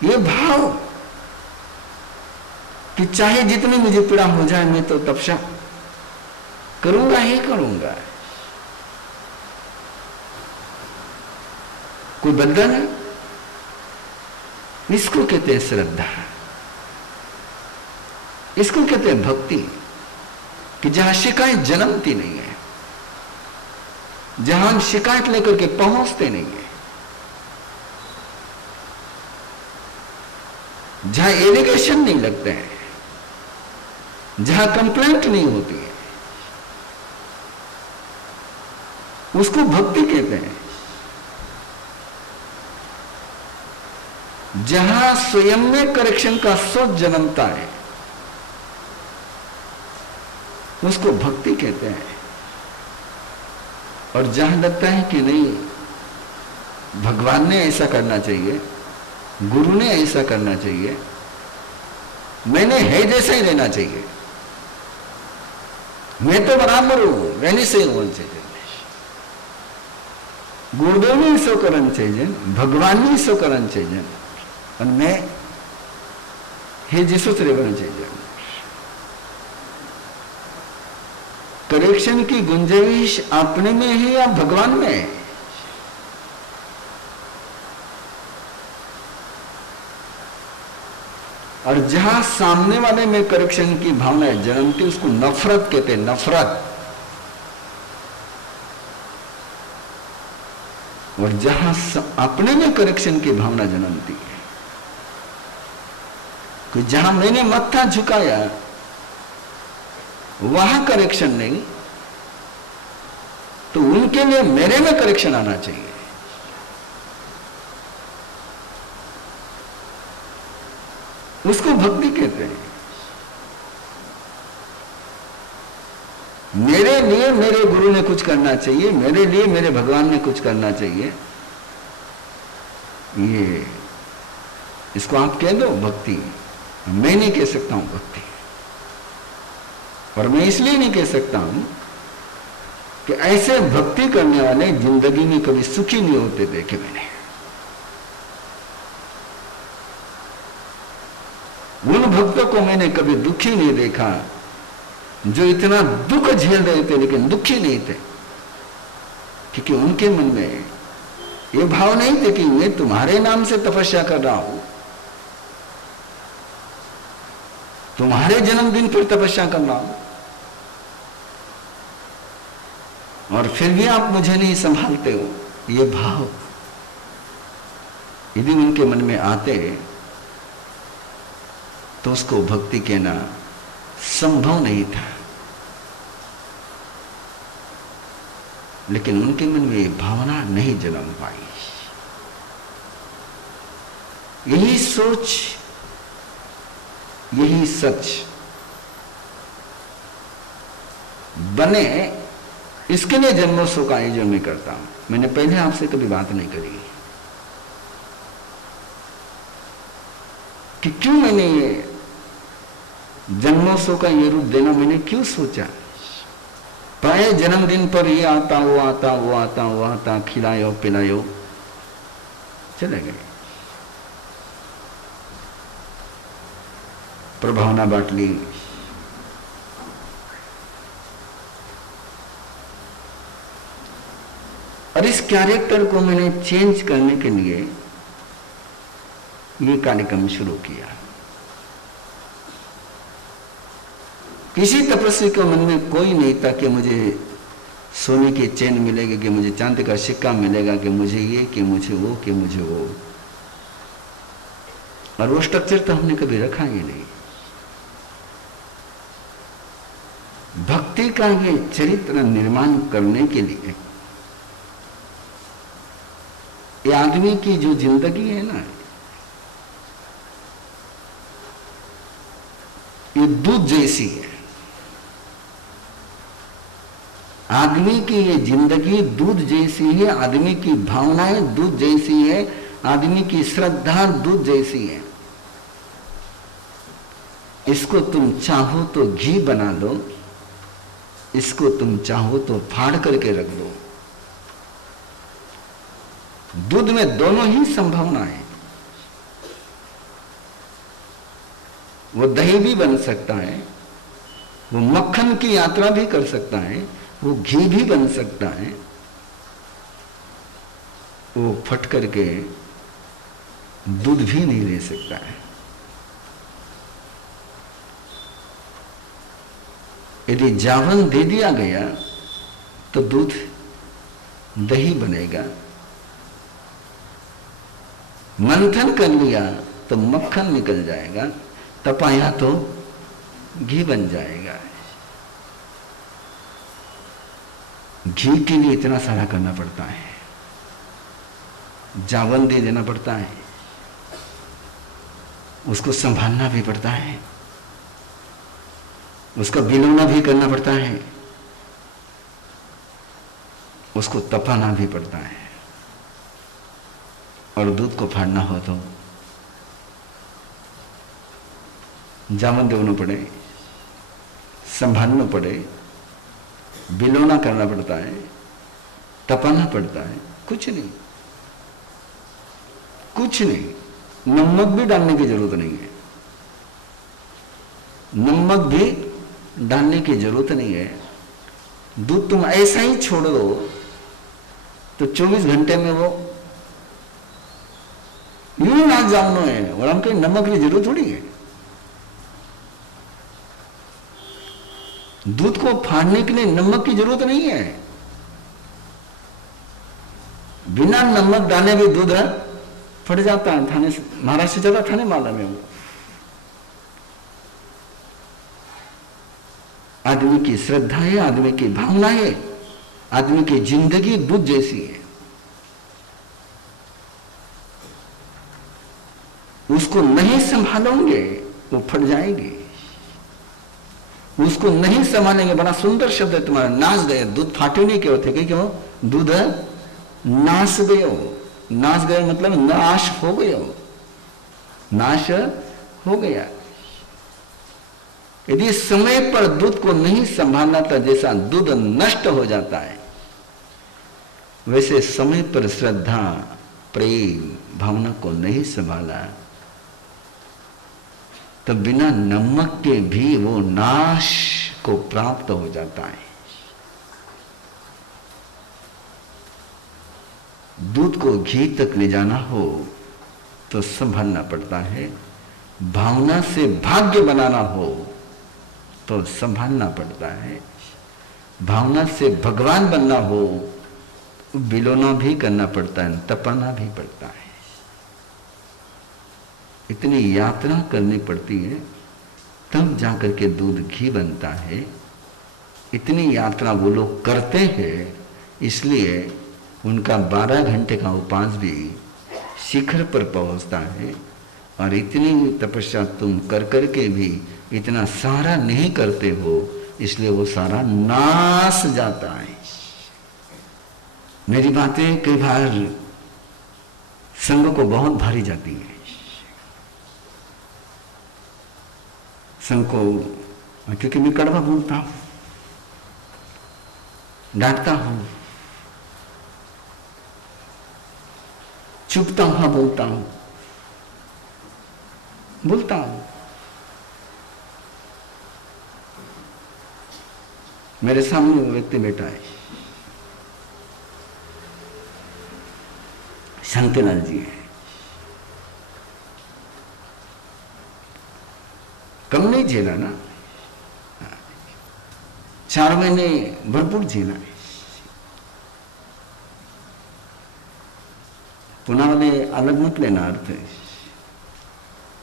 ये भाव कि चाहे जितनी मुझे पीड़ा हो जाए मैं तो तपस्या करूंगा ही करूंगा। कोई बंधन है, इसको कहते हैं श्रद्धा, इसको कहते हैं भक्ति, कि जहां शिकायत जन्मती नहीं है, जहां हम शिकायत लेकर के पहुंचते नहीं है, जहां एलिगेशन नहीं लगते हैं, जहां कंप्लेंट नहीं होती है, उसको भक्ति कहते हैं। जहां स्वयं में करेक्शन का सोच जन्मता है उसको भक्ति कहते हैं। और जहां लगता है कि नहीं भगवान ने ऐसा करना चाहिए, गुरु ने ऐसा करना चाहिए, मैंने है जैसा ही रहना चाहिए, मैं तो बराबर हूं, मैंने से होना चाहिए, गुरुदेव ने ऐसा करना चाहिए, भगवान ने ऐसा करना चाहिए, और मैं हे जिसु रहना चाहिए। करेक्शन की गुंजाइश अपने में है या भगवान में है? और जहां सामने वाले में करेक्शन की भावना जन्मती उसको नफरत कहते हैं, नफरत। और जहां अपने में करेक्शन की भावना जन्मती है, कि जहां मैंने मत्था झुकाया वहां करेक्शन नहीं, तो उनके लिए मेरे में करेक्शन आना चाहिए। उसको भक्ति कहते हैं। मेरे लिए मेरे गुरु ने कुछ करना चाहिए, मेरे लिए मेरे भगवान ने कुछ करना चाहिए, ये इसको आप कह दो भक्ति। मैं नहीं कह सकता हूं भक्ति, और मैं इसलिए नहीं कह सकता हूं कि ऐसे भक्ति करने वाले जिंदगी में कभी सुखी नहीं होते देखे मैंने। उन भक्तों को मैंने कभी दुखी नहीं देखा जो इतना दुख झेल रहे थे लेकिन दुखी नहीं थे, क्योंकि उनके मन में ये भाव नहीं थे कि मैं तुम्हारे नाम से तपस्या कर रहा हूं, तुम्हारे जन्मदिन पर तपस्या कर रहा हूं, और फिर भी आप मुझे नहीं संभालते हो। ये भाव यदि उनके मन में आते तो उसको भक्ति कहना संभव नहीं था। लेकिन उनके मन में ये भावना नहीं जन्म पाई। यही सोच, यही सच बने, इसके लिए जन्मोत्सव का आयोजन मैं करता हूं। मैंने पहले आपसे कभी बात नहीं करी कि क्यों मैंने ये जन्मोत्सव का ये रूप देना मैंने क्यों सोचा। प्राय जन्मदिन पर ये आता वो आता वो आता वो आता, खिलायो पिलायो चले गए, प्रभावना बांट ली, और इस कैरेक्टर को मैंने चेंज करने के लिए ये कार्यक्रम शुरू किया। किसी तपस्वी के मन में कोई नहीं था कि मुझे सोने की चेन मिलेगी, कि मुझे चांदी का सिक्का मिलेगा, कि मुझे ये, कि मुझे वो, कि मुझे वो। और वो स्ट्रक्चर तो हमने कभी रखा ही नहीं। भक्ति का ये चरित्र निर्माण करने के लिए ये आदमी की जो जिंदगी है ना, ये दूध जैसी है। आदमी की ये जिंदगी दूध जैसी है, आदमी की भावनाएं दूध जैसी है, आदमी की श्रद्धा दूध जैसी है। इसको तुम चाहो तो घी बना लो, इसको तुम चाहो तो फाड़ करके रख दो। दूध में दोनों ही संभावना है। वो दही भी बन सकता है, वो मक्खन की यात्रा भी कर सकता है, वो घी भी बन सकता है, वो फट करके दूध भी नहीं ले सकता है। यदि जावन दे दिया गया तो दूध दही बनेगा, मंथन कर लिया तो मक्खन निकल जाएगा, तपाया तो घी बन जाएगा। घी के लिए इतना सारा करना पड़ता है, जावन दे देना पड़ता है, उसको संभालना भी पड़ता है, उसका बिलोना भी करना पड़ता है, उसको तपाना भी पड़ता है, और दूध को फाड़ना हो तो जामन देना पड़े, संभालना पड़े, बिलोना करना पड़ता है, तपाना पड़ता है। कुछ नहीं, कुछ नहीं, नमक भी डालने की जरूरत नहीं है, नमक भी डालने की जरूरत नहीं है। दूध तुम ऐसा ही छोड़ दो तो 24 घंटे में वो यूं ना जानो है, और हम कहीं नमक की जरूरत थोड़ी है। दूध को फाड़ने के लिए नमक की जरूरत नहीं है, बिना नमक डाले भी दूध फट जाता है। थाने महाराष्ट्र से ज्यादा थाने माला में वो आदमी की श्रद्धा है, आदमी की भावना है, आदमी की जिंदगी दूध जैसी है। उसको नहीं संभालोगे वो फट जाएगी, उसको नहीं संभालेंगे। बड़ा सुंदर शब्द है तुम्हारा, नाश गए। दूध फाटे नहीं क्यों थे, क्यों? दूध नाश गयो। नाश गए मतलब नाश हो गयो, नाश हो गया। यदि समय पर दूध को नहीं संभालना था, जैसा दूध नष्ट हो जाता है, वैसे समय पर श्रद्धा, प्रेम, भावना को नहीं संभाला तो बिना नमक के भी वो नाश को प्राप्त हो जाता है। दूध को घी तक ले जाना हो तो संभालना पड़ता है, भावना से भाग्य बनाना हो तो संभालना पड़ता है, भावना से भगवान बनना हो बिलोना भी करना पड़ता है, तपाना भी पड़ता है। इतनी यात्रा करनी पड़ती है तब जाकर के दूध घी बनता है। इतनी यात्रा वो लोग करते हैं, इसलिए उनका 12 घंटे का उपवास भी शिखर पर पहुंचता है। और इतनी तपस्या तुम कर करके भी इतना सारा नहीं करते हो, इसलिए वो सारा नाश जाता है। मेरी बातें कई बार संघ को बहुत भारी जाती है। संघ को, क्योंकि मैं कड़वा बोलता हूं, डांटता हूं, चुपता हुआ बोलता हूं, मेरे सामने वो व्यक्ति बैठा है, शांतिलाल जी है। कम नहीं झेला ना, 4 महीने भरपूर झेला है। पुनः वाले अलग मत लेना अर्थ है,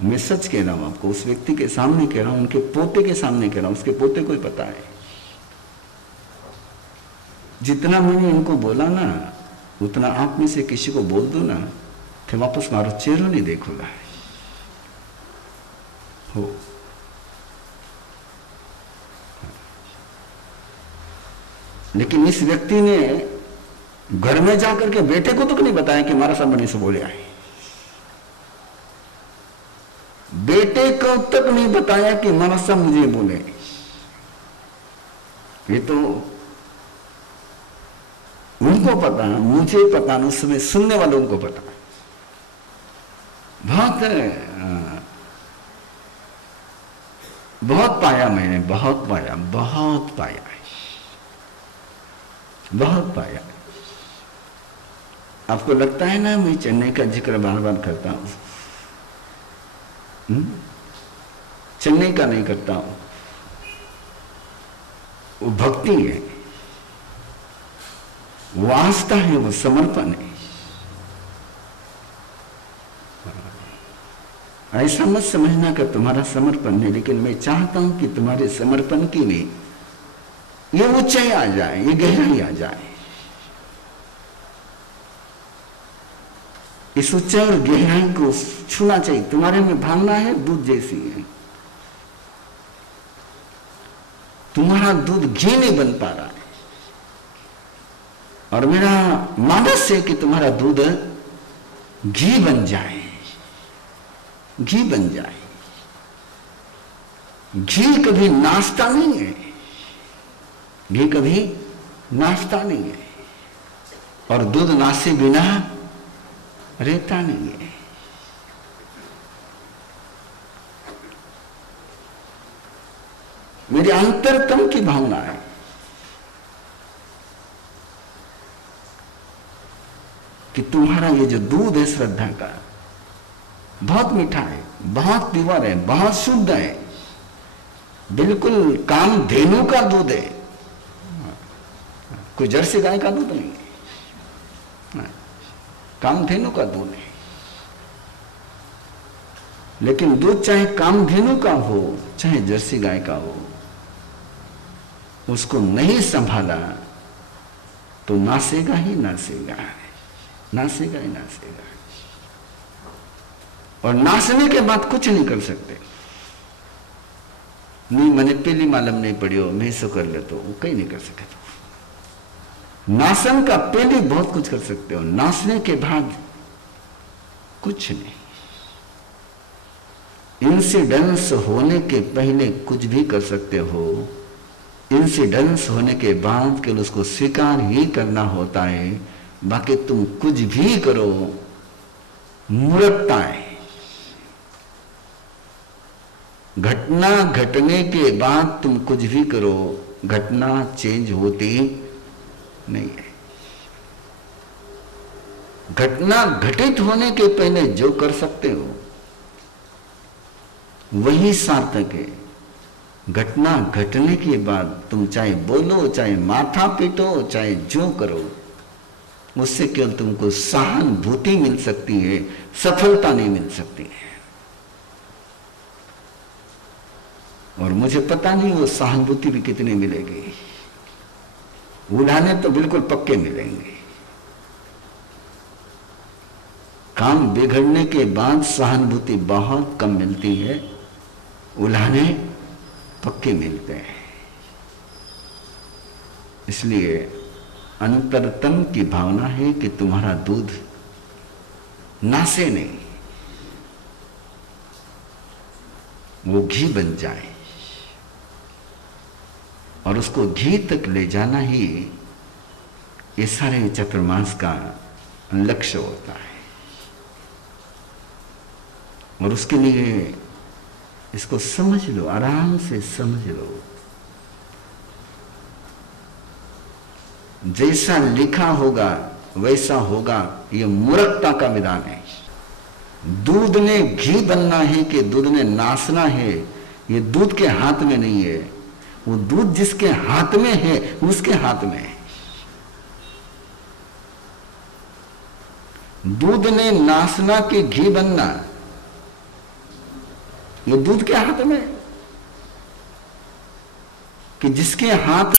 मैं सच कह रहा हूं आपको, उस व्यक्ति के सामने कह रहा हूं, उनके पोते के सामने कह रहा हूं। उसके पोते को ही पता है। जितना मैंने इनको बोला ना, उतना आप में से किसी को बोल दो ना, फिर वापस मारो चेहरा नहीं देखूंगा। हो लेकिन इस व्यक्ति ने घर में जाकर के बेटे को तो नहीं बताया कि हमारा सामने से बोले आए। बेटे को तक नहीं बताया कि हमारा सब मुझे बोले। ये तो उनको पता, मुझे पता, उस समय सुनने वालों को पता। बहुत बहुत पाया मैंने, बहुत पाया, बहुत पाया, बहुत पाया। आपको लगता है ना मैं चेन्नई का जिक्र बार बार करता हूं? चेन्नई का नहीं करता हूं, वो भक्ति है, वो आस्था है, वो समर्पण है। ऐसा मत समझना कि तुम्हारा समर्पण है, लेकिन मैं चाहता हूं कि तुम्हारे समर्पण की भी ये ऊंचाई आ जाए, ये गहराई आ जाए। इस ऊंचाई और गहराई को छूना चाहिए। तुम्हारे में भावना है, दूध जैसी है। तुम्हारा दूध घी नहीं बन पा रहा है, और मेरा मानस है कि तुम्हारा दूध घी बन जाए, घी बन जाए। घी कभी नाश्ता नहीं है, घी कभी नाश्ता नहीं है, और दूध नासे बिना रहता नहीं है। मेरी अंतरतम की भावना है कि तुम्हारा ये जो दूध है श्रद्धा का, बहुत मीठा है, बहुत प्योर है, बहुत शुद्ध है, बिल्कुल कामधेनु का दूध है, कोई जर्सी गाय का दूध नहीं है, कामधेनु का दूध है। लेकिन दूध चाहे कामधेनु का हो चाहे जर्सी गाय का हो, उसको नहीं संभाला तो नासेगा ही नासेगा, नासेगा ही नासेगा। और नाचने के बाद कुछ नहीं कर सकते। नहीं मैंने पहली मालूम नहीं पड़ी हो, मैं इसको कर लेता हूं, कहीं नहीं कर सके। तो नासन का पहले बहुत कुछ कर सकते हो, नाचने के बाद कुछ नहीं। इंसिडेंस होने के पहले कुछ भी कर सकते हो, इंसिडेंस होने के बाद केवल उसको स्वीकार ही करना होता है। बाकी तुम कुछ भी करो मूर्खता है। घटना घटने के बाद तुम कुछ भी करो, घटना चेंज होती नहीं है। घटना घटित होने के पहले जो कर सकते हो वही सार्थक है। घटना घटने के बाद तुम चाहे बोलो, चाहे माथा पीटो, चाहे जो करो, उससे केवल तुमको सहानुभूति मिल सकती है, सफलता नहीं मिल सकती है। और मुझे पता नहीं वो सहानुभूति भी कितनी मिलेगी। उड़ाने तो बिल्कुल पक्के मिलेंगे। काम बिगड़ने के बाद सहानुभूति बहुत कम मिलती है, उल्हाने पक्के मिलते हैं। इसलिए अंतरतम की भावना है कि तुम्हारा दूध नासे नहीं, वो घी बन जाए, और उसको घी तक ले जाना ही ये सारे चतुर्मास का लक्ष्य होता है। और उसके लिए इसको समझ लो, आराम से समझ लो। जैसा लिखा होगा वैसा होगा, ये मूर्खता का विधान है। दूध ने घी बनना है कि दूध ने नासना है, ये दूध के हाथ में नहीं है। वो दूध जिसके हाथ में है उसके हाथ में है। दूध ने नासना के घी बनना, ये दूध के हाथ में कि जिसके हाथ